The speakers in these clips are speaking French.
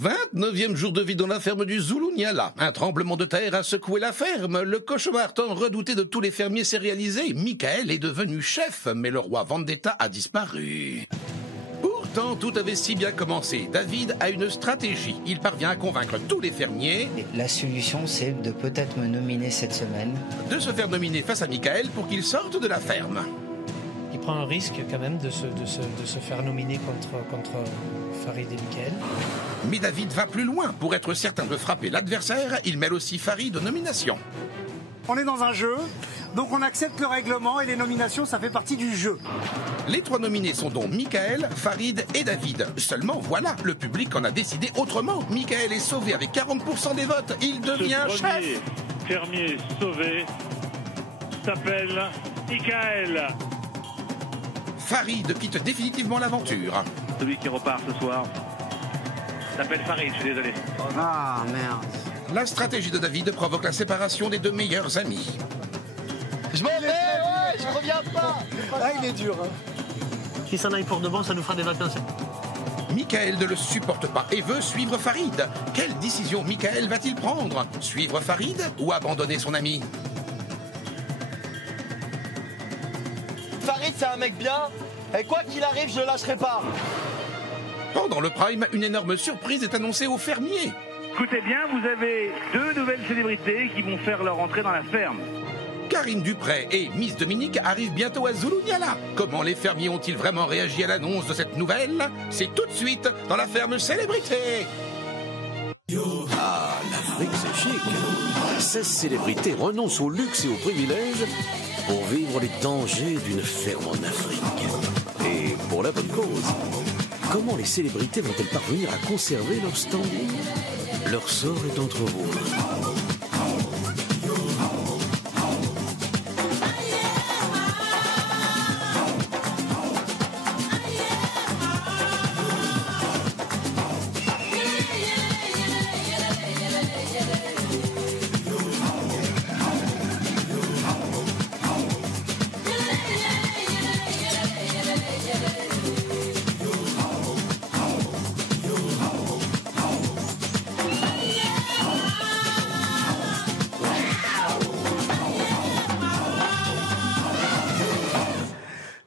29e jour de vie dans la ferme du Zuluniala. Un tremblement de terre a secoué la ferme. Le cauchemar tant redouté de tous les fermiers s'est réalisé. Michael est devenu chef, mais le roi Vendetta a disparu. Pourtant, tout avait si bien commencé. David a une stratégie. Il parvient à convaincre tous les fermiers La solution, c'est de peut-être me nominer cette semaine. de se faire nominer face à Michael pour qu'il sorte de la ferme. Il prend un risque quand même de se faire nominer contre Farid et Michael. Mais David va plus loin. Pour être certain de frapper l'adversaire, il mêle aussi Farid aux nominations. On est dans un jeu, donc on accepte le règlement et les nominations, ça fait partie du jeu. Les trois nominés sont donc Michael, Farid et David. Seulement, voilà, le public en a décidé autrement. Michael est sauvé avec 40% des votes. Il devient Ce chef. premier fermier sauvé s'appelle Michael. Farid quitte définitivement l'aventure. Celui qui repart ce soir s'appelle Farid, je suis désolé. Ah merde. La stratégie de David provoque la séparation des deux meilleurs amis. Je m'en vais, ouais, je reviens pas. Ah, il est dur. Hein. S'il s'en aille pour de bon, ça nous fera des vacances. Michael ne le supporte pas et veut suivre Farid. Quelle décision Michael va-t-il prendre? Suivre Farid ou abandonner son ami? Farid, c'est un mec bien. Et quoi qu'il arrive, je le lâcherai pas. Pendant le prime, une énorme surprise est annoncée aux fermiers. Écoutez bien, vous avez deux nouvelles célébrités qui vont faire leur entrée dans la ferme. Karine Dupré et Miss Dominique arrivent bientôt à Zuluniala. Comment les fermiers ont-ils vraiment réagi à l'annonce de cette nouvelle? C'est tout de suite dans la ferme célébrité. Ah, l'Afrique, c'est chic. 16 célébrités renoncent au luxe et aux privilèges pour vivre les dangers d'une ferme en Afrique. Et pour la bonne cause. Comment les célébrités vont-elles parvenir à conserver leur standing? Leur sort est entre vos mains.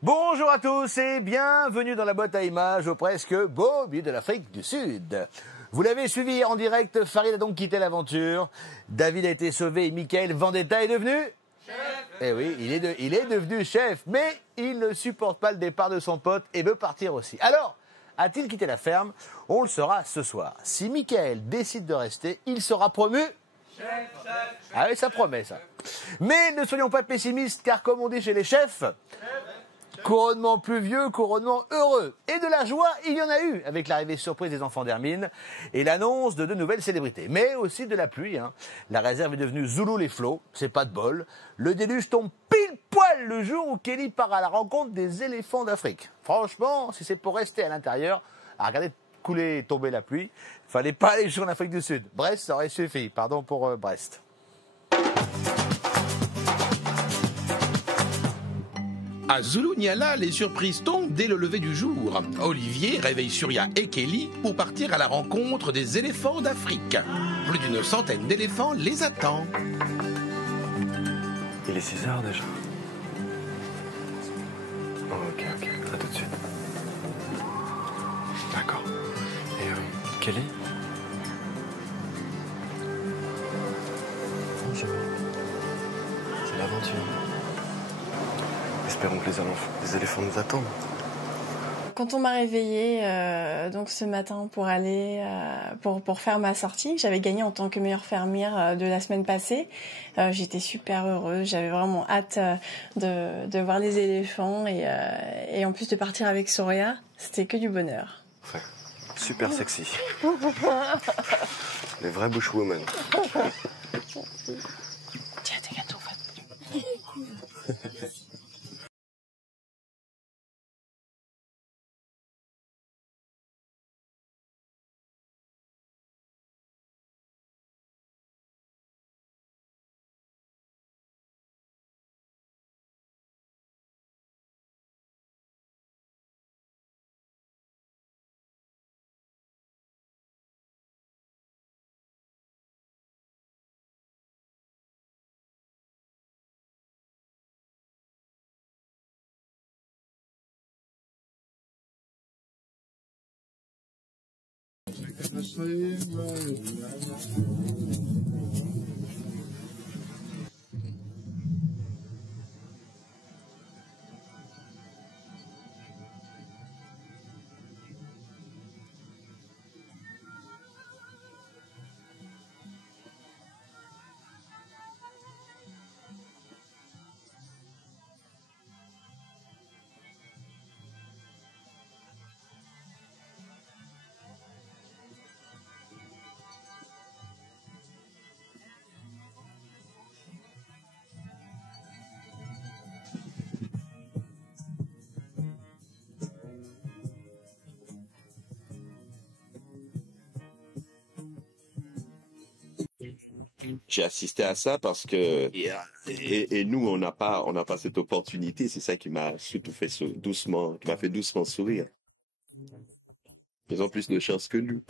Bonjour à tous et bienvenue dans la boîte à images au presque beau milieu de l'Afrique du Sud. Vous l'avez suivi en direct, Farid a donc quitté l'aventure, David a été sauvé et Michael Vendetta est devenu chef. Eh oui, il est devenu chef, mais il ne supporte pas le départ de son pote et veut partir aussi. Alors, a-t-il quitté la ferme? On le saura ce soir. Si Michael décide de rester, il sera promu chef. Ah oui, ça promet ça. Mais ne soyons pas pessimistes, car comme on dit chez les chefs, couronnement pluvieux, couronnement heureux. Et de la joie, il y en a eu avec l'arrivée surprise des enfants d'Hermine et l'annonce de deux nouvelles célébrités. Mais aussi de la pluie. La réserve est devenue Zoulou les flots, c'est pas de bol. Le déluge tombe pile poil le jour où Kelly part à la rencontre des éléphants d'Afrique. Franchement, si c'est pour rester à l'intérieur, à regarder couler et tomber la pluie, fallait pas aller jouer en Afrique du Sud. Brest, ça aurait suffi. Pardon pour Brest. À Zuluniala, les surprises tombent dès le lever du jour. Olivier réveille Surya et Kelly pour partir à la rencontre des éléphants d'Afrique. Plus d'une centaine d'éléphants les attendent. Il est 6 heures déjà. Oh, ok, à tout de suite. D'accord. Et Kelly? Bonjour. C'est l'aventure. Espérons que les éléphants nous attendent. Quand on m'a réveillée donc ce matin pour aller pour faire ma sortie, j'avais gagné en tant que meilleure fermière de la semaine passée. J'étais super heureuse, j'avais vraiment hâte de voir les éléphants et en plus de partir avec Soria, c'était que du bonheur. Ouais, super sexy. Les vrais bushwomen. Tiens, tes gâteaux, J'ai assisté à ça parce que et nous on n'a pas cette opportunité. C'est ça qui m'a surtout fait doucement sourire. Ils ont plus de chance que nous.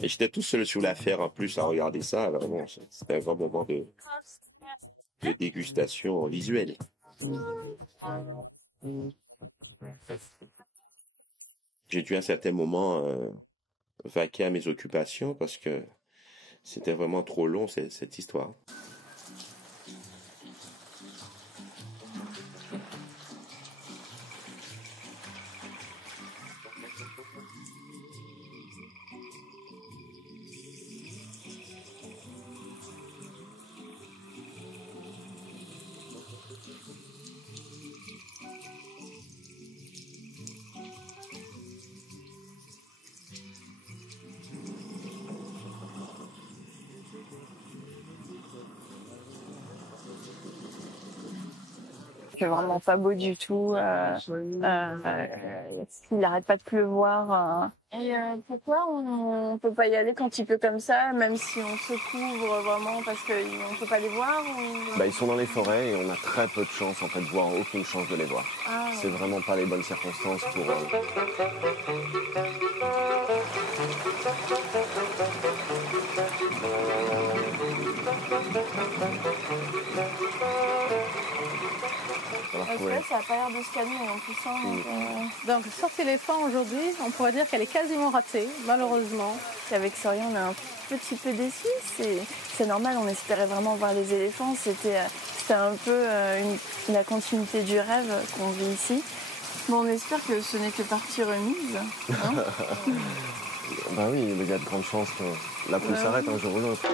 Et j'étais tout seul sur l'affaire en plus à regarder ça. Alors bon, c'était un grand moment de dégustation visuelle. J'ai dû à un certain moment vaquer à mes occupations parce que c'était vraiment trop long cette histoire. C'est vraiment pas beau du tout. Il n'arrête pas de pleuvoir. Et pourquoi on peut pas y aller quand il pleut comme ça, même si on se couvre vraiment parce qu'on peut pas les voir ou... Ils sont dans les forêts et on a très peu de chance en fait de voir, aucune chance de les voir. Ah, ouais. C'est vraiment pas les bonnes circonstances pour... Ça n'a pas l'air de se calmer en plus. Donc, sortie éléphant aujourd'hui, on pourrait dire qu'elle est quasiment ratée, malheureusement. Avec Soria, on est un petit peu déçus. C'est normal, on espérait vraiment voir les éléphants. C'était un peu la continuité du rêve qu'on vit ici. Bon, on espère que ce n'est que partie remise. Hein. Bah oui, mais il y a de grandes chances que la pluie s'arrête un jour ou l'autre.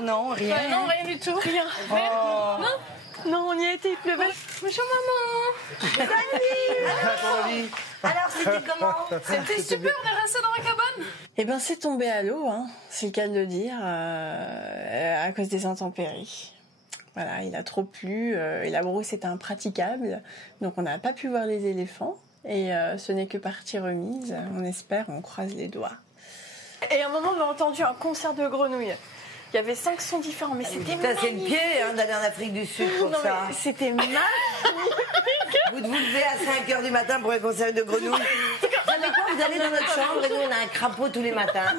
Non, rien. Non, rien du tout. Rien. Oh. Non, on y a été, il pleuvait. Bonjour maman. Salut. Alors, c'était comment? C'était super, on est resté dans la cabane. Eh ben, c'est tombé à l'eau, hein, c'est le cas de le dire, à cause des intempéries. Voilà, il a trop plu et la brousse était impraticable, donc on n'a pas pu voir les éléphants. Et ce n'est que partie remise. On espère, on croise les doigts. Et à un moment, on a entendu un concert de grenouilles. Il y avait 5 sons différents, mais c'était magnifique. C'est le pied d'aller en Afrique du Sud pour ça. C'était magnifique. Vous vous levez à 5h du matin pour un concert de grenouilles. Vous savez quoi, vous allez dans notre chambre et nous on a un crapaud tous les matins.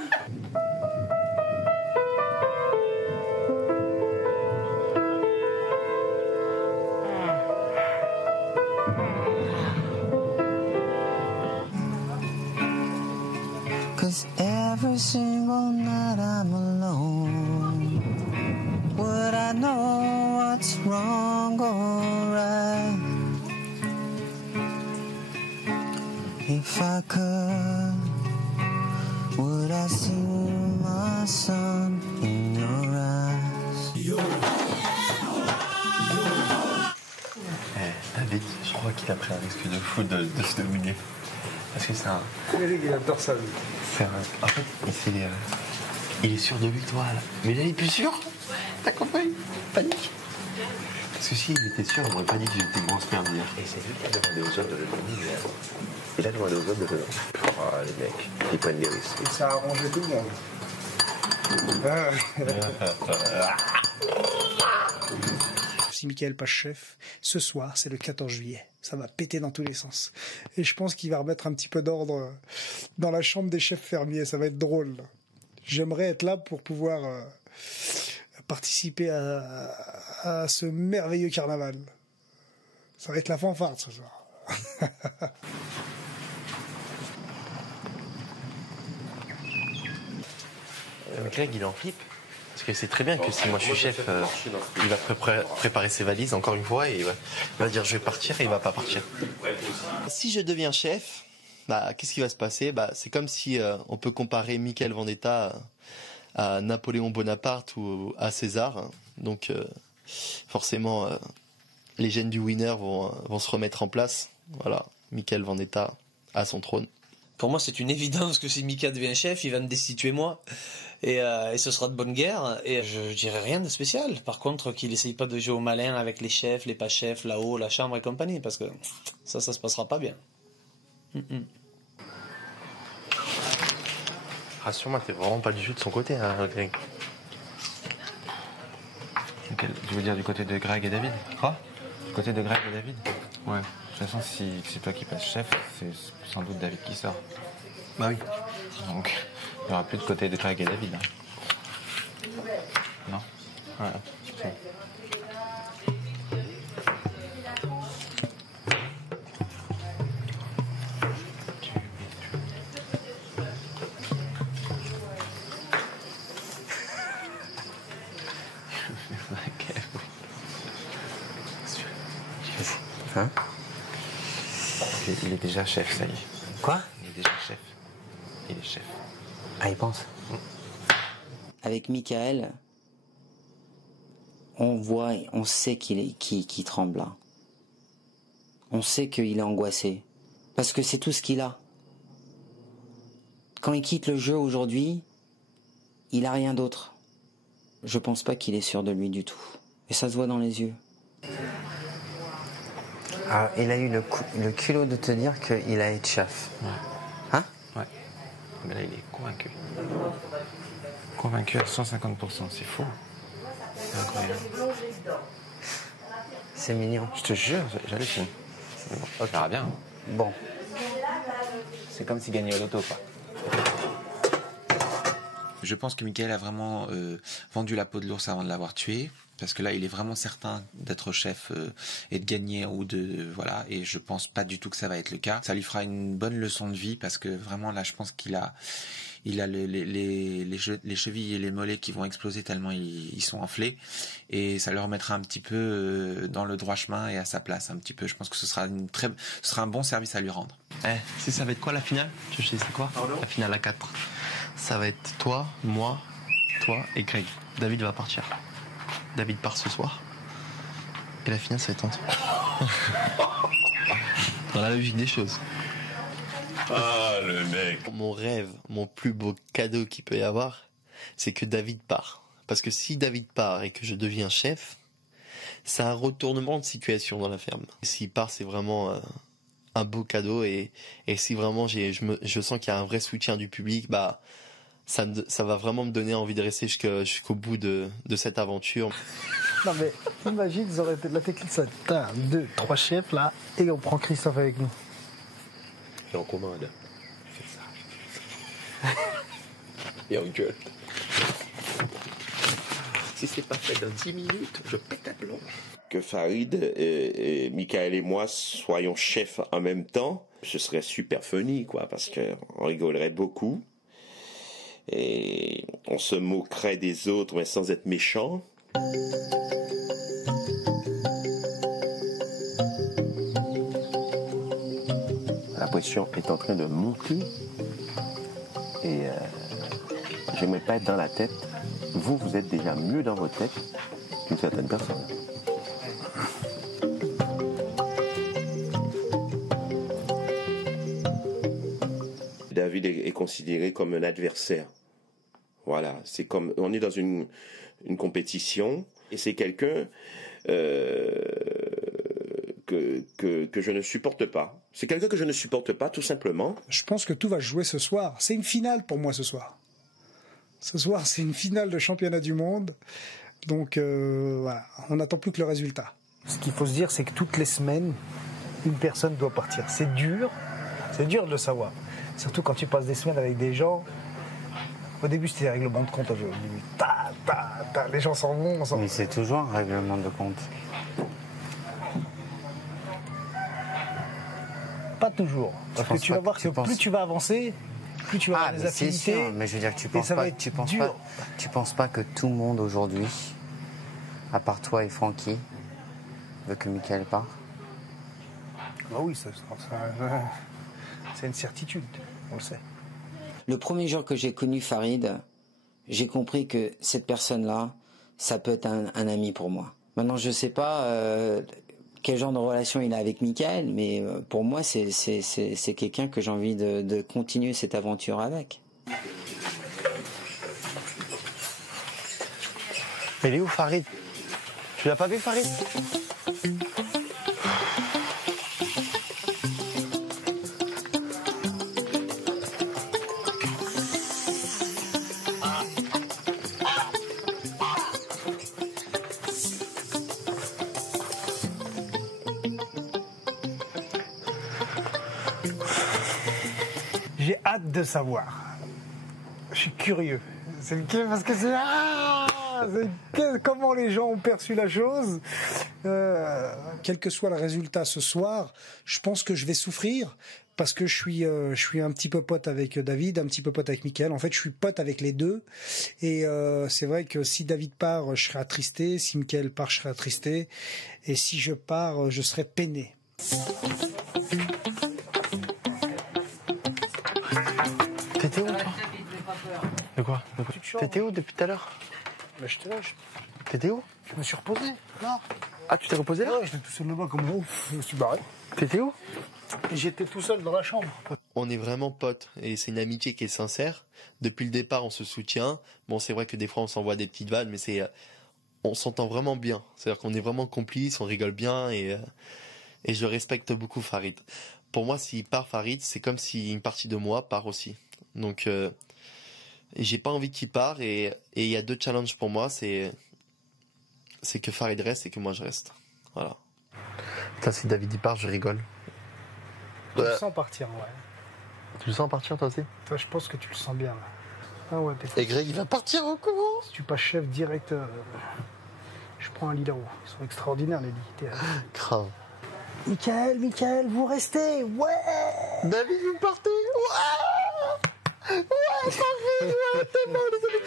Cause every single night I'm alone. Would I know what's wrong or right? If I could, would I see my son in your eyes? David, je crois qu'il a pris un risque de fou de se dominer. Parce que c'est un... Il adore ça, lui. En fait, il est sûr de lui, toi, là. Mais là, il est plus sûr. T'as compris? Panique. Parce que s'il était sûr, on m'aurait pas dit que j'étais grosse merdière. Et c'est lui qui a demandé aux autres de le nominer. Il a demandé aux autres de le nominer. Oh, les mecs, ils prennent des risques. Et ça a arrangé tout le monde. Si Michael passe chef, ce soir, c'est le 14 juillet. Ça va péter dans tous les sens. Et je pense qu'il va remettre un petit peu d'ordre dans la chambre des chefs fermiers. Ça va être drôle. J'aimerais être là pour pouvoir participer à ce merveilleux carnaval. Ça va être la fanfare ce soir. Greg, il est en flip. Parce que c'est très bien que si moi je suis chef, il va préparer ses valises encore une fois et il va dire je vais partir et il va pas partir. Si je deviens chef, qu'est-ce qui va se passer? C'est comme si on peut comparer Michael Vendetta à Napoléon Bonaparte ou à César. Donc forcément, les gènes du winner vont se remettre en place. Voilà, Michael Vendetta à son trône. Pour moi, c'est une évidence que si Mika devient chef, il va me destituer moi. Et ce sera de bonne guerre. Et je dirais rien de spécial. Par contre, qu'il essaye pas de jouer au malin avec les chefs, les pas chefs, là-haut, la chambre et compagnie. Parce que ça se passera pas bien. Rassure-moi, t'es vraiment pas du tout de son côté, hein, Greg. Tu veux dire du côté de Greg et David? Quoi? Du côté de Greg et David? Ouais. De toute façon, si c'est toi qui passes chef, c'est sans doute David qui sort. Bah oui. Donc, il n'y aura plus de côté de Greg et David. Hein. Non? Ouais. C'est... Hein? Il est déjà chef, ça y est. Quoi? Il est déjà chef. Il est chef. Ah, il pense? Avec Michael, on sait qu'il tremble là. On sait qu'il est angoissé. Parce que c'est tout ce qu'il a. Quand il quitte le jeu aujourd'hui, il a rien d'autre. Je pense pas qu'il est sûr de lui du tout. Et ça se voit dans les yeux. Alors, il a eu le culot de te dire qu'il allait être chef. Ouais. Hein? Ouais. Mais là, il est convaincu. Convaincu à 150%, c'est fou. C'est incroyable. C'est mignon. Je te jure, j'hallucine. On verra bien. Hein. Bon. C'est comme s'il gagnait au loto, quoi. Je pense que Michael a vraiment vendu la peau de l'ours avant de l'avoir tué. Parce que là, il est vraiment certain d'être chef et de gagner ou de voilà. Et je pense pas du tout que ça va être le cas. Ça lui fera une bonne leçon de vie parce que vraiment là, je pense qu'il a les chevilles et les mollets qui vont exploser tellement ils sont enflés. Et ça le remettra un petit peu dans le droit chemin et à sa place un petit peu. Je pense que ce sera un bon service à lui rendre. Si ça va être quoi la finale? Tu sais c'est quoi? La finale à 4. Ça va être toi, moi, toi et Greg. David va partir. David part ce soir. Et la finale, ça va être entre. Dans la logique des choses. Ah, le mec. Mon rêve, mon plus beau cadeau qu'il peut y avoir, c'est que David part. Parce que si David part et que je deviens chef, c'est un retournement de situation dans la ferme. S'il part, c'est vraiment un beau cadeau. Et si vraiment je sens qu'il y a un vrai soutien du public, ça va vraiment me donner envie de rester jusqu'au bout de cette aventure. Non mais imagine, ils auraient été de la technique, ça. 1, 2, 3 chefs là, et on prend Christophe avec nous. Et on commande. C'est ça. Et on gueule. Si c'est pas fait dans 10 minutes, je pète un plomb. Que Farid, et Michael et moi soyons chefs en même temps, ce serait super funny, quoi, parce qu'on rigolerait beaucoup. Et on se moquerait des autres, mais sans être méchant. La pression est en train de monter. Et j'aimerais pas être dans la tête. Vous êtes déjà mieux dans votre tête qu'une certaine personne. David est considéré comme un adversaire. Voilà, c'est comme on est dans une compétition Et c'est quelqu'un que je ne supporte pas. C'est quelqu'un que je ne supporte pas, tout simplement. Je pense que tout va se jouer ce soir. C'est une finale pour moi ce soir. Ce soir, c'est une finale de championnat du monde. Donc voilà, on n'attend plus que le résultat. Ce qu'il faut se dire, c'est que toutes les semaines, une personne doit partir. C'est dur de le savoir. Surtout quand tu passes des semaines avec des gens. Au début, c'était des règlements de compte. Au début, les gens s'en vont. Mais c'est toujours un règlement de compte. Pas toujours. Parce que tu vas voir que plus tu vas avancer, plus tu vas avoir des affinités. C'est sûr, mais je veux dire que tu penses pas que tout le monde aujourd'hui, à part toi et Francky, veut que Michael parte? Bah oui, c'est une certitude, on le sait. Le premier jour que j'ai connu Farid, j'ai compris que cette personne-là, ça peut être un ami pour moi. Maintenant, je sais pas quel genre de relation il a avec Michael, mais pour moi, c'est quelqu'un que j'ai envie de continuer cette aventure avec. Mais il est où Farid? Tu l'as pas vu Farid? J'ai hâte de savoir. Je suis curieux. Parce que comment les gens ont perçu la chose. Quel que soit le résultat ce soir, je pense que je vais souffrir parce que je suis un petit peu pote avec David, un petit peu pote avec Michael. En fait, je suis pote avec les deux. Et c'est vrai que si David part, je serai attristé. Si Michael part, je serai attristé. Et si je pars, je serai peiné. T'étais où toi? De quoi? T'étais où depuis tout à l'heure? J'étais là. T'étais où? Je me suis reposé, là. Ah, tu t'es reposé là? Ouais, j'étais tout seul là-bas comme ouf. Je me suis barré. T'étais où? J'étais tout seul dans la chambre. On est vraiment potes et c'est une amitié qui est sincère. Depuis le départ, on se soutient. Bon, c'est vrai que des fois, on s'envoie des petites vannes, mais on s'entend vraiment bien. C'est-à-dire qu'on est vraiment complices, on rigole bien et je respecte beaucoup Farid. Pour moi, s'il part Farid, c'est comme si une partie de moi part aussi. Donc, j'ai pas envie qu'il parte et il y a deux challenges pour moi, c'est que Farid reste et que moi je reste. Voilà. Putain, si David y part, je rigole. Tu le sens partir, ouais. Tu le sens partir toi aussi? Toi, je pense que tu le sens bien, là. Ah ouais, et Greg, il va partir au courant? Si tu passes chef direct, je prends un lit là-haut. Ils sont extraordinaires, les lits. Grave. Michael, vous restez, ouais. David, vous partez, ouais. Ouais, Farid, ouais, t'es bon, les amis.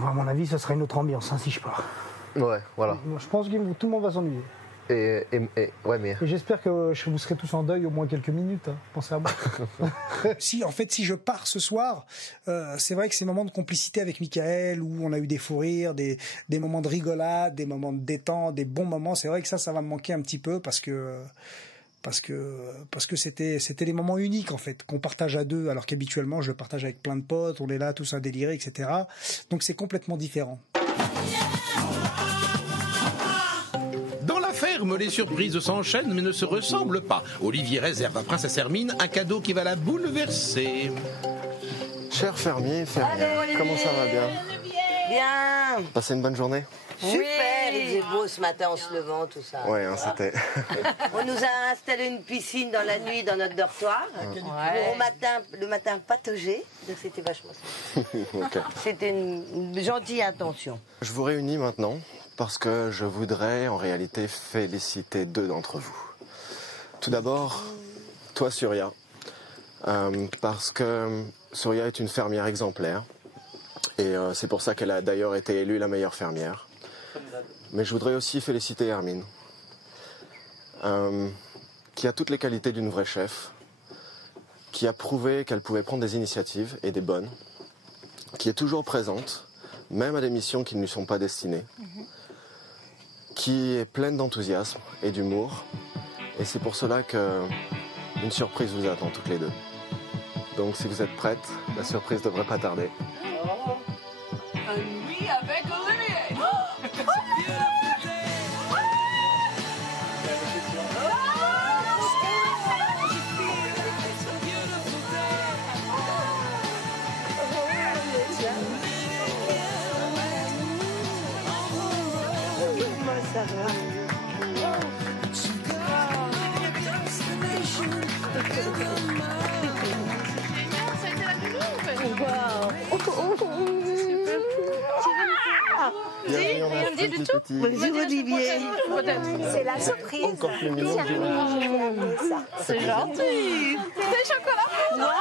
Bon, à mon avis, ça sera une autre ambiance, hein, si je pars. Ouais, voilà. Je pense que tout le monde va s'ennuyer. Ouais, mais... Et j'espère que vous serez tous en deuil au moins quelques minutes. Hein. Pensez à moi. Si je pars ce soir, c'est vrai que ces moments de complicité avec Michael, où on a eu des fous rires, des moments de rigolade, des moments de détente, des bons moments, c'est vrai que ça va me manquer un petit peu parce que c'était des moments uniques en fait qu'on partage à deux, alors qu'habituellement je le partage avec plein de potes, on est là tous à délirer, etc. Donc c'est complètement différent. Dans la ferme, les surprises s'enchaînent mais ne se ressemblent pas. Olivier réserve à Princesse Hermine un cadeau qui va la bouleverser. Cher fermier, comment ça va bien? Bien. Passez une bonne journée? Super, il faisait beau ce matin en se levant, tout ça. Ouais, hein, c'était... On nous a installé une piscine dans la nuit dans notre dortoir. Ouais. Le matin pataugé, donc c'était vachement sympa. Okay. C'était une gentille intention. Je vous réunis maintenant parce que je voudrais en réalité féliciter deux d'entre vous. Tout d'abord, toi Surya, parce que Surya est une fermière exemplaire et c'est pour ça qu'elle a d'ailleurs été élue la meilleure fermière. Mais je voudrais aussi féliciter Hermine, qui a toutes les qualités d'une vraie chef, qui a prouvé qu'elle pouvait prendre des initiatives, et des bonnes, qui est toujours présente, même à des missions qui ne lui sont pas destinées, qui est pleine d'enthousiasme et d'humour, et c'est pour cela qu'une surprise vous attend toutes les deux. Donc si vous êtes prête, la surprise devrait pas tarder. Un nuit avec Olivier. Rien dit du tout. Bonjour Olivier. C'est la surprise. Encore plus mignon. C'est gentil. Des chocolats pour toi.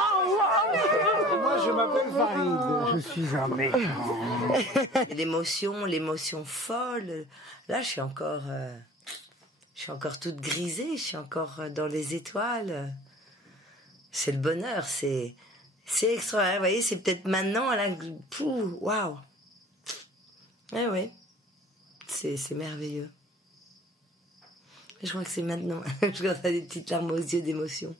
Moi, je m'appelle Farid. Je suis un méchant. L'émotion folle. Là, je suis encore toute grisée. Je suis encore dans les étoiles. C'est le bonheur. C'est extra. Vous voyez, c'est peut-être maintenant. Là, waouh. Oui. C'est merveilleux. Je crois que c'est maintenant. Je commence à des petites larmes aux yeux d'émotion.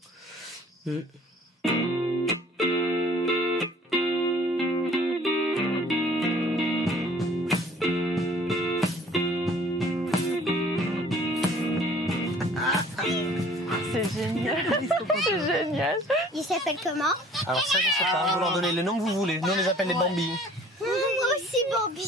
C'est génial. C'est génial. Il s'appelle comment? Alors ça, je sais pas. Vous leur donnez le nom que vous voulez. Nous, on les appelle les Bambi. Moi aussi, Bambi.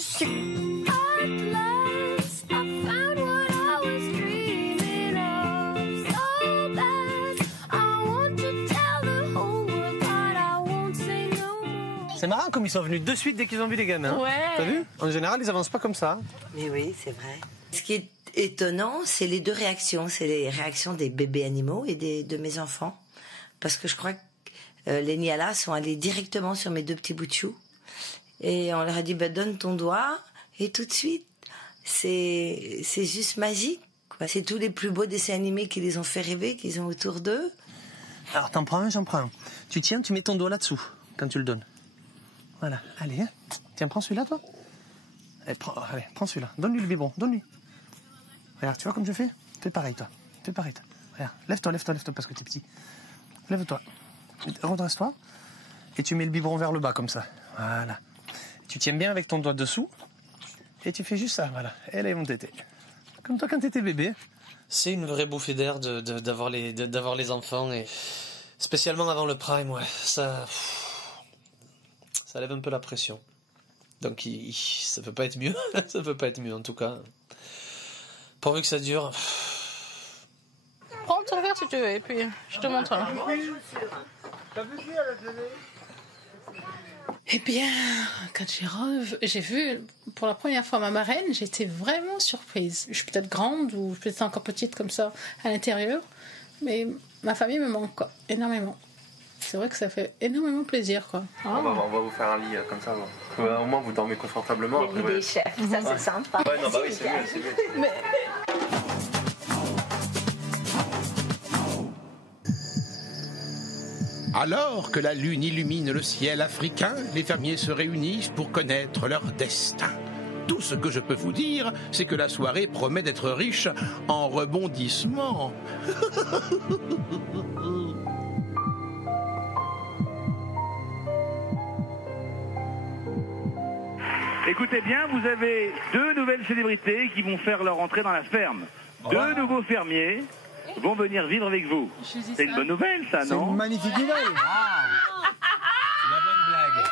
C'est marrant comme ils sont venus de suite dès qu'ils ont vu les gamins. Ouais. T'as vu? En général, ils avancent pas comme ça. Mais oui, c'est vrai. Ce qui est étonnant, c'est les deux réactions. C'est les réactions des bébés animaux et de mes enfants. Parce que je crois que les Nialas sont allés directement sur mes deux petits bouts de chou. Et on leur a dit, donne ton doigt. Et tout de suite, c'est juste magique, quoi. C'est tous les plus beaux dessins animés qui les ont fait rêver, qu'ils ont autour d'eux. Alors, t'en prends un, j'en prends un. Tu tiens, tu mets ton doigt là-dessous, quand tu le donnes. Voilà, allez, hein. Tiens, prends celui-là, toi. Allez, prends celui-là. Donne-lui le biberon, donne-lui. Regarde, tu vois comme je fais? Fais pareil, toi. Regarde, lève-toi, parce que t'es petit. Lève-toi. Redresse-toi. Et tu mets le biberon vers le bas, comme ça. Voilà. Tu tiens bien avec ton doigt dessous. Et tu fais juste ça, voilà. Et là, ils vont téter. Comme toi quand t'étais bébé. C'est une vraie bouffée d'air d'avoir les enfants. Et spécialement avant le prime, ouais. Ça lève un peu la pression. Donc ça peut pas être mieux. Ça peut pas être mieux en tout cas. Pourvu que ça dure. Prends ton verre si tu veux et puis je te montre. T'as vu qui à la télé? Eh bien, quand j'ai vu pour la première fois ma marraine, j'étais vraiment surprise. Je suis peut-être grande ou peut-être encore petite comme ça à l'intérieur, mais ma famille me manque énormément. C'est vrai que ça fait énormément plaisir, quoi. On va vous faire un lit comme ça. Au moins, vous dormez confortablement. Les lits des chefs, ça c'est sympa. Ouais, non, bah oui, c'est mieux. Mais... Alors que la lune illumine le ciel africain, les fermiers se réunissent pour connaître leur destin. Tout ce que je peux vous dire, c'est que la soirée promet d'être riche en rebondissements. Écoutez bien, vous avez deux nouvelles célébrités qui vont faire leur entrée dans la ferme. Deux nouveaux fermiers vont venir vivre avec vous. C'est une bonne nouvelle, ça, non? C'est une magnifique nouvelle. La bonne blague.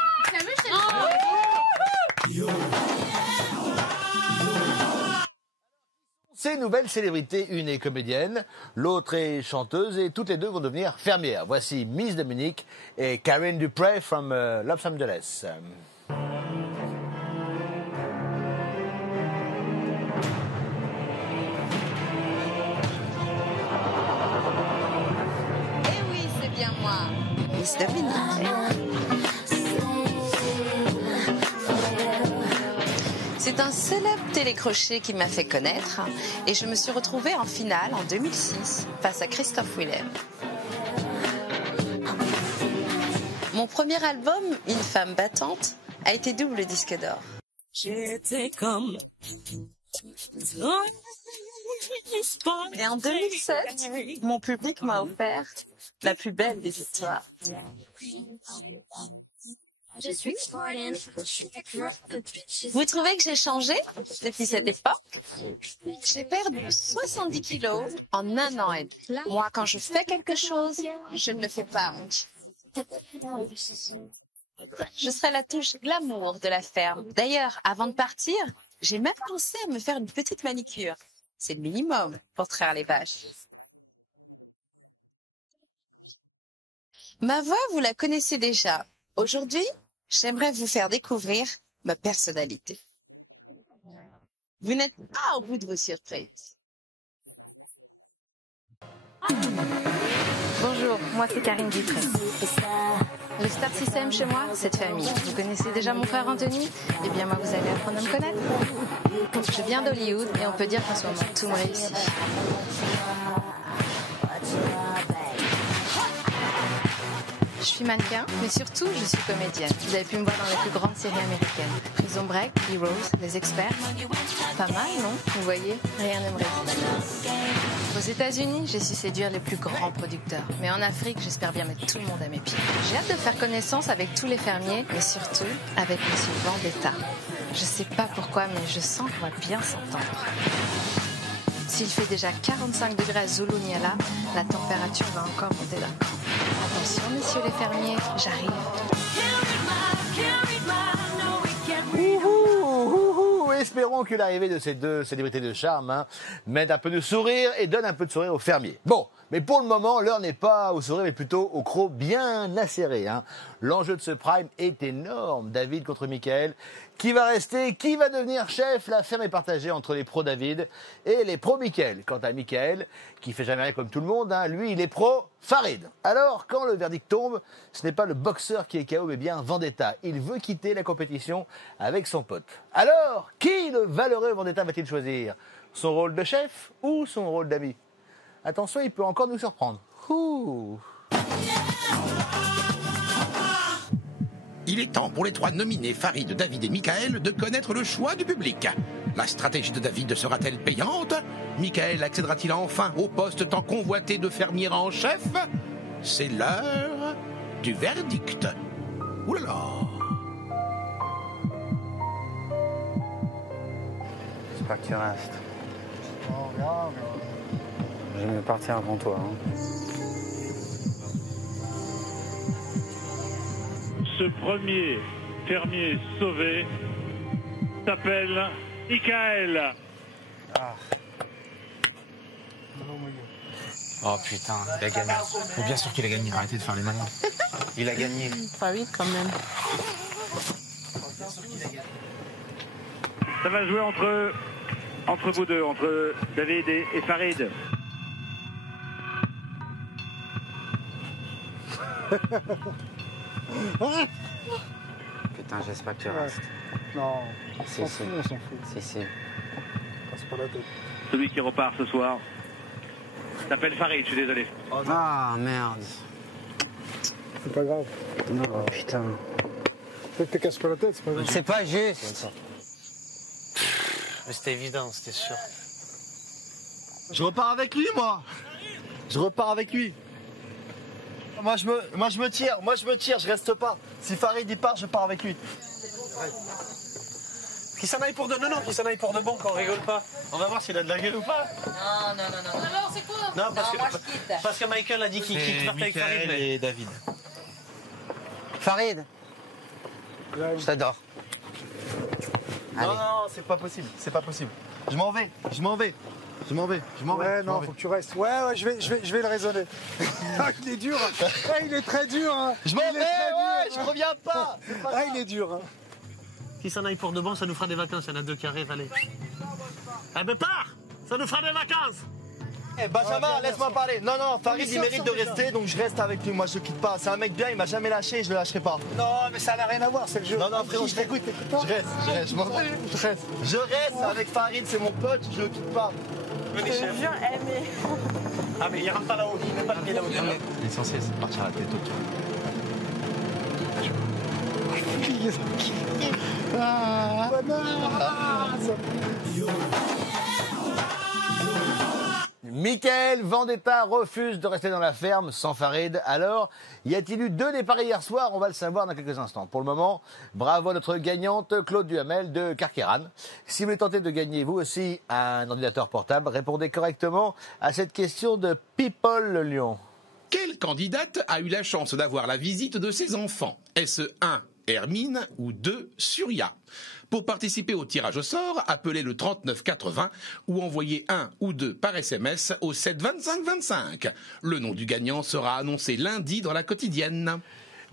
Ces nouvelles célébrités, une est comédienne, l'autre est chanteuse et toutes les deux vont devenir fermières. Voici Miss Dominique et Karen Dupree from Los Angeles. Miss Dominique. C'est un célèbre télécrochet qui m'a fait connaître et je me suis retrouvée en finale en 2006 face à Christophe Willem. Mon premier album, Une femme battante, a été double disque d'or. J'étais comme Et en 2007, mon public m'a offert la plus belle des histoires. Vous trouvez que j'ai changé depuis cette époque? J'ai perdu 70 kilos en 1 an et demi. Moi, quand je fais quelque chose, je ne le fais pas. Je serai la touche glamour de la ferme. D'ailleurs, avant de partir, j'ai même pensé à me faire une petite manicure. C'est le minimum pour traire les vaches. Ma voix, vous la connaissez déjà. Aujourd'hui, j'aimerais vous faire découvrir ma personnalité. Vous n'êtes pas au bout de vos surprises. Bonjour, moi c'est Karine Dupré. Le Star System chez moi, c'est de famille. Vous connaissez déjà mon frère Anthony? Eh bien moi vous allez apprendre à me connaître. Je viens d'Hollywood et on peut dire qu'en ce moment tout me réussit. Je suis mannequin, mais surtout je suis comédienne. Vous avez pu me voir dans les plus grandes séries américaines. Prison Break, Heroes, Les Experts. Pas mal, non? Vous voyez, rien ne me résiste. Aux États-Unis, j'ai su séduire les plus grands producteurs. Mais en Afrique, j'espère bien mettre tout le monde à mes pieds. J'ai hâte de faire connaissance avec tous les fermiers, mais surtout avec Monsieur Vendetta. Je sais pas pourquoi, mais je sens qu'on va bien s'entendre. S'il fait déjà 45 degrés à Zulunyala, la température va encore monter d'un cran. Attention, messieurs les fermiers, j'arrive. Espérons que l'arrivée de ces deux célébrités de charme mette un peu de sourire et donne un peu de sourire aux fermiers. Bon, mais pour le moment, l'heure n'est pas au sourire, mais plutôt au croc bien acéré. L'enjeu de ce prime est énorme. David contre Michael. Qui va rester? Qui va devenir chef? La ferme est partagée entre les pros David et les pros Michael. Quant à Michael, qui fait jamais rien comme tout le monde, lui, il est pro Farid. Alors, quand le verdict tombe, ce n'est pas le boxeur qui est KO, mais bien Vendetta. Il veut quitter la compétition avec son pote. Alors, qui le valeureux Vendetta va-t-il choisir? Son rôle de chef ou son rôle d'ami? Attention, il peut encore nous surprendre. Ouh. Il est temps pour les 3 nominés, Farid, David et Michael, de connaître le choix du public. La stratégie de David sera-t-elle payante? Michael accédera-t-il enfin au poste tant convoité de fermier en chef? C'est l'heure du verdict. Ouh là là! J'espère que tu restes. On verra. Je vais mieux partir avant toi. Ce premier fermier sauvé s'appelle Michael. Oh putain, il a gagné. Oh, bien sûr qu'il a gagné, arrêtez de faire les malins. Il a gagné. Pas vite quand même. Ça va jouer entre vous deux, entre David et Farid. Putain, j'espère que tu restes. Non, on s'en fout. Si. Passe pas la tête. Celui qui repart ce soir s'appelle Farid, je suis désolé. Ah merde. C'est pas grave. Non, putain. Peut-être que te casse pas la tête, c'est pas grave. C'est pas juste. Mais c'était évident, c'était sûr. Je repars avec lui, moi. Je repars avec lui. Moi je me tire, je reste pas. Si Farid il part, je pars avec lui. Qu'il s'en aille pour de... Non, qu'il s'en aille pour de bon, qu'on rigole pas. On va voir s'il a de la gueule ou pas. Non. Alors, c'est quoi? Non, parce, moi, je quitte. parce que Michael a dit qu'il partait avec Farid. Et David. Farid, je t'adore. Non, c'est pas possible, Je m'en vais. Ouais, non, faut que tu restes. Ouais, je vais le raisonner. Il est dur. Il est très dur. Je m'en vais, je reviens pas. Il est dur. Qu'il s'en aille pour de bon, ça nous fera des vacances. Il y en a 2 qui arrivent, allez. Eh ben pars! Ça nous fera des vacances! Benjamin, laisse-moi parler. Non, Farid il mérite de rester, donc je reste avec lui. Moi je le quitte pas. C'est un mec bien, il m'a jamais lâché et je le lâcherai pas. Non, mais ça n'a rien à voir, c'est le jeu. Non, frérot, je t'écoute. Je reste, je m'en vais. Je reste avec Farid, c'est mon pote, je le quitte pas. Venez, chef. Ah, mais il rentre pas là-haut, il met pas le pied là-haut. L'essentiel, c'est de partir à la tête haute. Mickaël Vendetta refuse de rester dans la ferme sans Farid. Alors, y a-t-il eu 2 départs hier soir? On va le savoir dans quelques instants. Pour le moment, bravo à notre gagnante Claude Duhamel de Carqueiranne. Si vous voulez tenter de gagner vous aussi un ordinateur portable, répondez correctement à cette question de People le Lion. Quelle candidate a eu la chance d'avoir la visite de ses enfants? Est-ce 1, Hermine ou 2, Surya? Pour participer au tirage au sort, appelez le 3980 ou envoyez 1 ou 2 par SMS au 7 25 25. Le nom du gagnant sera annoncé lundi dans la quotidienne.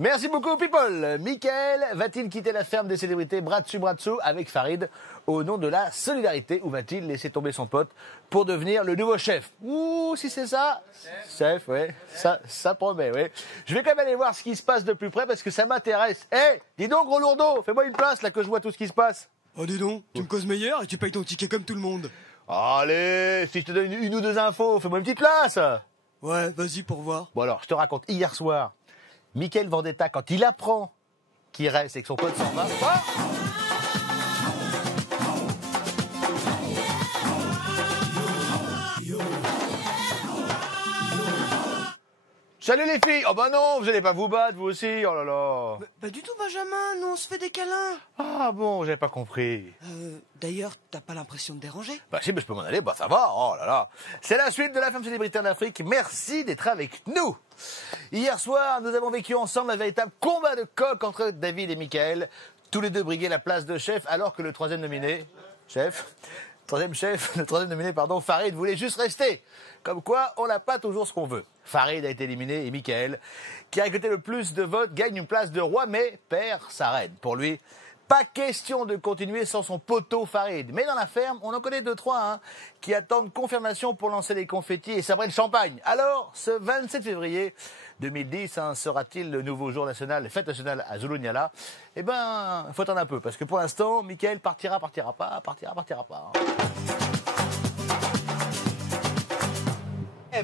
Merci beaucoup, People. Mickaël va-t-il quitter la ferme des célébrités bras dessous avec Farid au nom de la solidarité ou va-t-il laisser tomber son pote pour devenir le nouveau chef? Ouh, si c'est ça, chef, ouais, ça promet, ouais. Je vais quand même aller voir ce qui se passe de plus près parce que ça m'intéresse. Hé, dis donc, gros lourdeau, fais-moi une place là que je vois tout ce qui se passe. Oh, dis donc, tu me causes meilleur et tu payes ton ticket comme tout le monde. Allez, si je te donne une ou 2 infos, fais-moi une petite place. Ouais, vas-y pour voir. Bon alors, je te raconte, hier soir, Mickaël Vendetta, quand il apprend qu'il reste et que son pote s'en va... Salut les filles. Oh bah non, vous allez pas vous battre, vous aussi. Oh là là. Pas du tout, Benjamin. Nous, on se fait des câlins. Ah bon, j'avais pas compris. D'ailleurs, t'as pas l'impression de déranger? Bah si, mais je peux m'en aller. Bah ça va. Oh là là. C'est la suite de la femme célébrité en Afrique. Merci d'être avec nous. Hier soir, nous avons vécu ensemble un véritable combat de coq entre David et Mickaël. Tous les deux briguaient la place de chef, alors que le troisième nominé, Farid voulait juste rester. Comme quoi, on n'a pas toujours ce qu'on veut. Farid a été éliminé et Mickaël, qui a récolté le plus de votes, gagne une place de roi, mais perd sa reine. Pour lui, pas question de continuer sans son poteau Farid. Mais dans la ferme, on en connaît 2-3 qui attendent confirmation pour lancer les confettis et sabrer le champagne. Alors, ce 27 février 2010, sera-t-il le nouveau jour national, fête nationale à Zulu-Nyala? Eh ben, il faut attendre un peu, parce que pour l'instant, Mickaël partira pas.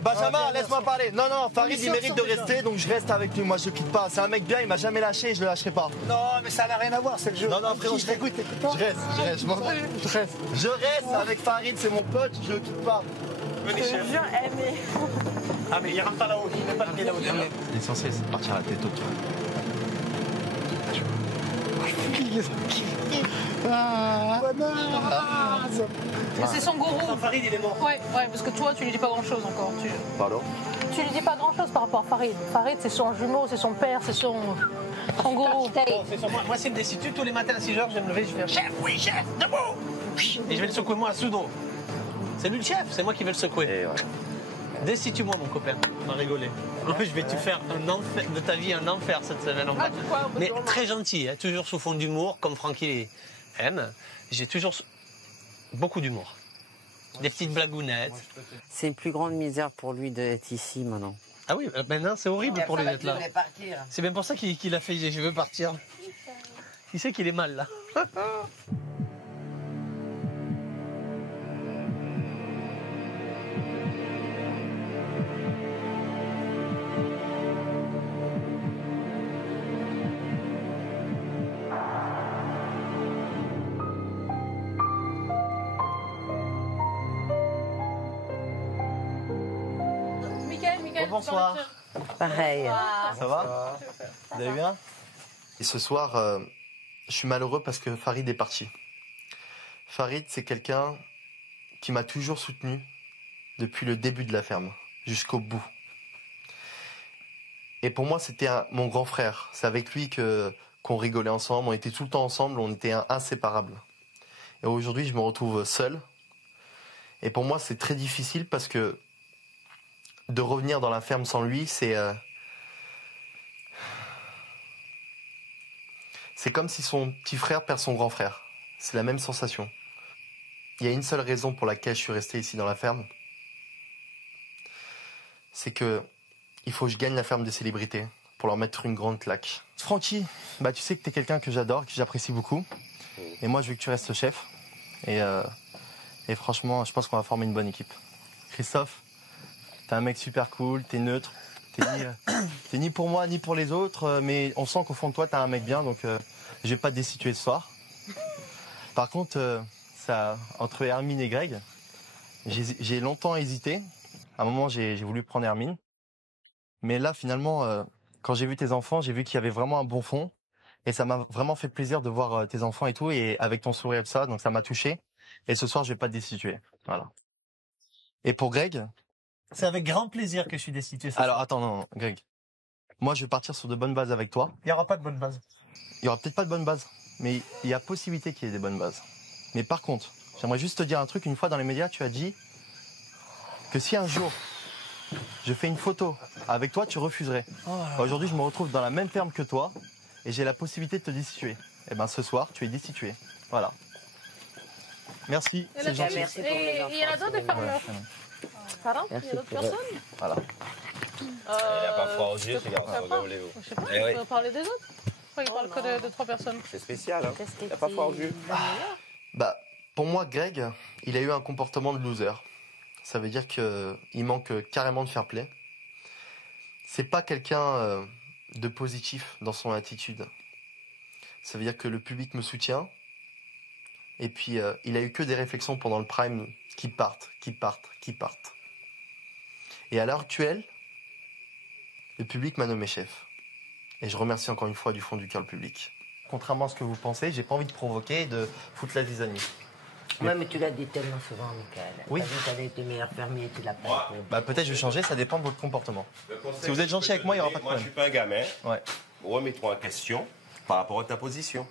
Benjamin, laisse-moi parler. Non, Farid, il mérite de rester, donc je reste avec lui. Moi, je le quitte pas. C'est un mec bien, il m'a jamais lâché et je le lâcherai pas. Non, mais ça n'a rien à voir, c'est le jeu. Non, frérot, je t'écoute pas. Je reste, je reste avec Farid, c'est mon pote, je le quitte pas. Je te jure, mais... Ah, mais il rentre pas là-haut, il met pas le pied là-haut. L'essentiel, c'est de partir à la tête haute. C'est son gourou. Non, Farid, il est mort. Ouais, parce que toi, tu lui dis pas grand-chose encore. Pardon? Tu lui dis pas grand-chose par rapport à Farid. Farid, c'est son jumeau, c'est son père, c'est son gourou. Moi, s'il me destitue tous les matins à 6h, je vais me lever, je vais faire chef, oui, chef, debout. Et je vais le secouer moi à Soudo. C'est lui le chef, c'est moi qui vais le secouer. Destitue-moi, mon copain. On va rigoler. En plus, je vais te faire un enfer, de ta vie un enfer cette semaine. Mais très gentil, toujours sous fond d'humour, comme Francky aime. J'ai toujours beaucoup d'humour. Des petites blagounettes. C'est une plus grande misère pour lui d'être ici maintenant. Ah oui, maintenant c'est horrible pour lui d'être là. Partir. C'est bien pour ça qu'il a fait je veux partir. Il sait qu'il est mal là. Bonsoir. Pareil. Ça va? Vous allez bien? Et ce soir, je suis malheureux parce que Farid est parti. Farid, c'est quelqu'un qui m'a toujours soutenu depuis le début de la ferme, jusqu'au bout. Et pour moi, c'était mon grand frère. C'est avec lui qu'on rigolait ensemble, on était tout le temps ensemble, on était inséparables. Et aujourd'hui, je me retrouve seul. Et pour moi, c'est très difficile parce que de revenir dans la ferme sans lui, c'est comme si son petit frère perd son grand frère. C'est la même sensation. Il y a une seule raison pour laquelle je suis resté ici dans la ferme. C'est que il faut que je gagne la ferme des célébrités pour leur mettre une grande claque. Francky, tu sais que t'es quelqu'un que j'adore, que j'apprécie beaucoup. Et moi, je veux que tu restes chef. Et franchement, je pense qu'on va former une bonne équipe. Christophe, t'es un mec super cool, t'es neutre, t'es ni pour moi ni pour les autres, mais on sent qu'au fond de toi t'as un mec bien, donc je vais pas te destituer ce soir. Par contre, entre Hermine et Greg, j'ai longtemps hésité, À un moment, j'ai voulu prendre Hermine. Mais là, finalement, quand j'ai vu tes enfants, j'ai vu qu'il y avait vraiment un bon fond. Et ça m'a vraiment fait plaisir de voir tes enfants et tout, et avec ton sourire et tout ça, donc ça m'a touché. Et ce soir, je vais pas te destituer. Voilà. Et pour Greg... C'est avec grand plaisir que je suis destitué. Alors, attends, non, Greg. Moi, je vais partir sur de bonnes bases avec toi. Il n'y aura pas de bonne base. Il y aura peut-être pas de bonnes bases, mais il y a possibilité qu'il y ait des bonnes bases. Mais par contre, j'aimerais juste te dire un truc. Une fois dans les médias, tu as dit que si un jour je fais une photo avec toi, tu refuserais. Aujourd'hui, je me retrouve dans la même ferme que toi et j'ai la possibilité de te destituer. Et ben, ce soir, tu es destitué. Voilà. Merci. C'est gentil. Et il y en a d'autres des farmers. Pardon? Il y a d'autres personnes? Voilà. Il n'y a pas froid aux yeux, ce garçon. Je sais pas, on peut parler des autres. Pourquoi il parle que de 3 personnes? C'est spécial, hein. Il n'y a pas froid aux yeux. Bah, pour moi, Greg, il a eu un comportement de loser. Ça veut dire qu'il manque carrément de fair play. C'est pas quelqu'un de positif dans son attitude. Ça veut dire que le public me soutient. Et puis, il a eu que des réflexions pendant le prime qui partent. Et à l'heure actuelle, le public m'a nommé chef. Et je remercie encore une fois du fond du cœur le public. Contrairement à ce que vous pensez, j'ai pas envie de provoquer et de foutre la zizanie. Ouais, mais tu l'as dit tellement souvent, Michael. Oui. T'as dit qu'avec les meilleurs fermiers, tu l'as pas. Bah, peut-être je vais changer, ça dépend de votre comportement. Si vous êtes gentil avec moi, il n'y aura pas de problème. Moi, je suis pas un gamin. Ouais. Remets-toi en question par rapport à ta position.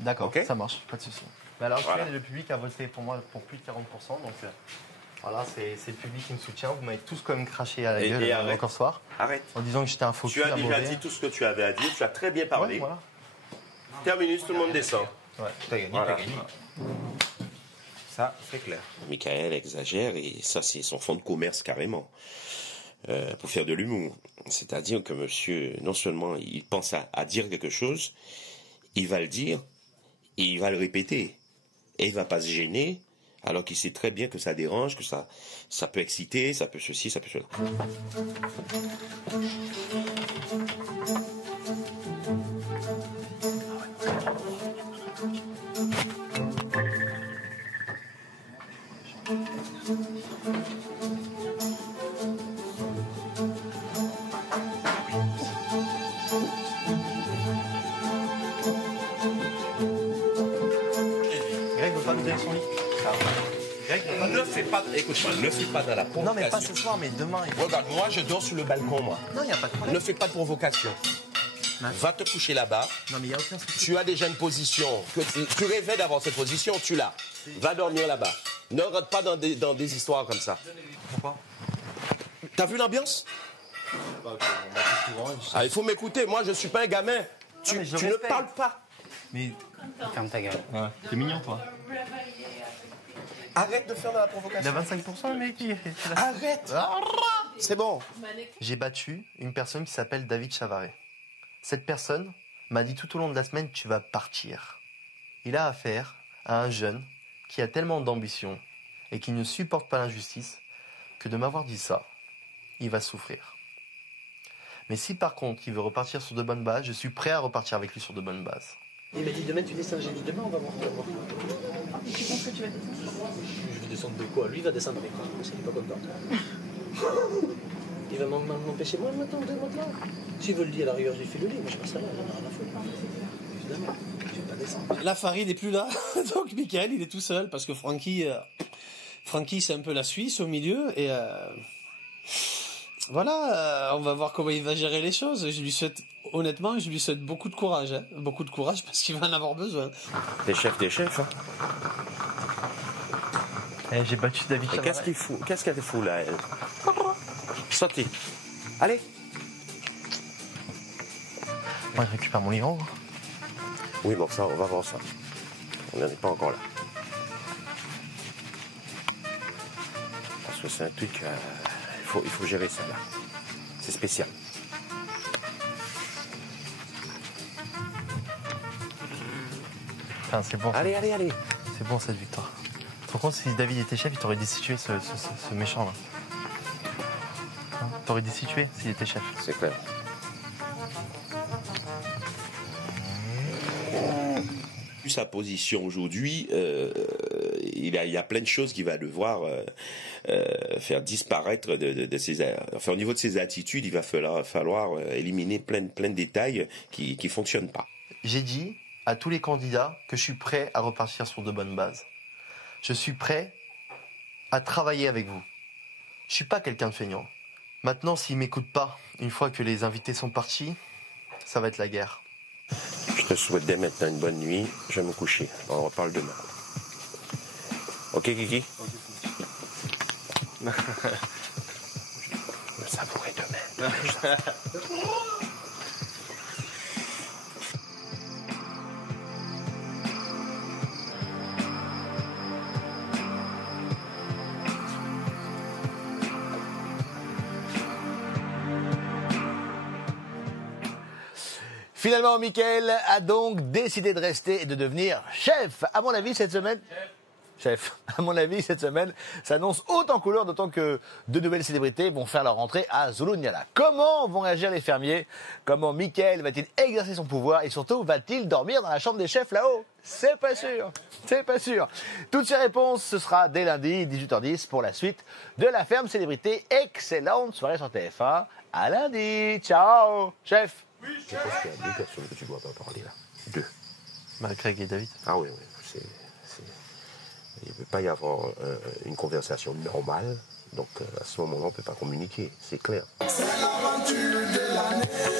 D'accord, Ok. ça marche, pas de souci. Mais à l'heure actuelle, Voilà. le public a voté pour moi pour plus de 40%. Donc voilà, c'est le public qui me soutient. Vous m'avez tous quand même craché à la gueule Et arrête. encore ce soir. Arrête. En disant que j'étais un faux Tu cul, as un déjà mauvais. dit tout ce que tu avais à dire, tu as très bien parlé. Ouais, voilà. Terminus, tout le monde descend. Ouais, t'as gagné, Voilà. t'as gagné. Ça, c'est clair. Michael exagère et ça, c'est son fonds de commerce carrément. Pour faire de l'humour. C'est-à-dire que monsieur, non seulement il pense à dire quelque chose, il va le dire et il va le répéter. Et il va pas se gêner, alors qu'il sait très bien que ça dérange, que ça peut exciter, ça peut ceci, ça peut cela. Greg veut pas nous donner son lit. Greg veut pas Ne fais pas, écoute-moi, ne fais pas dans la provocation. Non, mais pas ce soir, mais demain. Regarde, moi, je dors sur le balcon, moi. Non, il n'y a pas de problème. Ne fais pas de provocation. Va te coucher là-bas. Non, mais il n'y a aucun souci. Tu as déjà une position. Tu rêvais d'avoir cette position, tu l'as. Va dormir là-bas. Ne rentre pas dans des histoires comme ça. Pourquoi? T'as vu l'ambiance? Ah, il faut m'écouter. Moi, je suis pas un gamin. Tu ne parles pas. Mais ferme ta gueule. Ouais, t'es mignon, toi. Arrête de faire de la provocation. Il a 25%, le mec. Arrête. C'est bon. J'ai battu une personne qui s'appelle David Chavaret. Cette personne m'a dit tout au long de la semaine, tu vas partir. Il a affaire à un jeune qui a tellement d'ambition et qui ne supporte pas l'injustice que de m'avoir dit ça, il va souffrir. Mais si par contre il veut repartir sur de bonnes bases, je suis prêt à repartir avec lui sur de bonnes bases. Il m'a dit demain tu descends, j'ai dit demain on va voir. Et tu penses que tu vas descendre? Je vais descendre de quoi? Lui il va descendre avec moi, parce qu'il n'est pas content. Il va m'empêcher moi de m'attendre de là. S'il veut le dire à la rigueur, j'ai fait le lit, moi je passe rien, j'en ai rien à foutre. Évidemment, je vais pas descendre. La Farid n'est plus là, donc Michael il est tout seul, parce que Francky c'est un peu la Suisse au milieu, et voilà, on va voir comment il va gérer les choses. Honnêtement, je lui souhaite beaucoup de courage, hein. Beaucoup de courage parce qu'il va en avoir besoin. T'es chef. Hein. J'ai battu David Chavaret. Qu'est-ce qu'il fout? Qu'est-ce qu'elle fout là, elle? Sortez. Allez. Moi, je récupère mon livre. Oui, bon, ça, on va voir ça. On n'en est pas encore là. Parce que c'est un truc... il faut gérer ça, là. C'est spécial. Enfin, c'est bon. Allez. C'est bon, cette victoire. Par contre, si David était chef, il t'aurait destitué, ce méchant-là. Hein, t'aurais destitué s'il était chef. C'est clair. Sa position aujourd'hui, il y a plein de choses qu'il va devoir faire disparaître de ses, enfin, au niveau de ses attitudes, il va falloir éliminer plein de détails qui fonctionnent pas. J'ai dit à tous les candidats que je suis prêt à repartir sur de bonnes bases. Je suis prêt à travailler avec vous. Je suis pas quelqu'un de feignant. Maintenant, s'ils m'écoutent pas, une fois que les invités sont partis, ça va être la guerre. Je te souhaite dès maintenant une bonne nuit. Je vais me coucher. On reparle demain. Ok, Kiki? Je me savourerai demain. Finalement, Mickaël a donc décidé de rester et de devenir chef. À mon avis, cette semaine... Chef, à mon avis, cette semaine s'annonce haute en couleur, d'autant que de nouvelles célébrités vont faire leur entrée à Zulu Nyala. Comment vont réagir les fermiers? Comment Mickaël va-t-il exercer son pouvoir? Et surtout, va-t-il dormir dans la chambre des chefs là-haut? C'est pas sûr, c'est pas sûr. Toutes ces réponses, ce sera dès lundi, 18h10, pour la suite de La Ferme Célébrité. Excellente soirée sur TF1. À lundi. Ciao, chef. Je pense qu'il y a 2 personnes que tu dois pas parler là. 2. Greg et David. Ah oui. Il ne peut pas y avoir une conversation normale. Donc à ce moment-là, on ne peut pas communiquer. C'est clair. C'est l'aventure de l'année.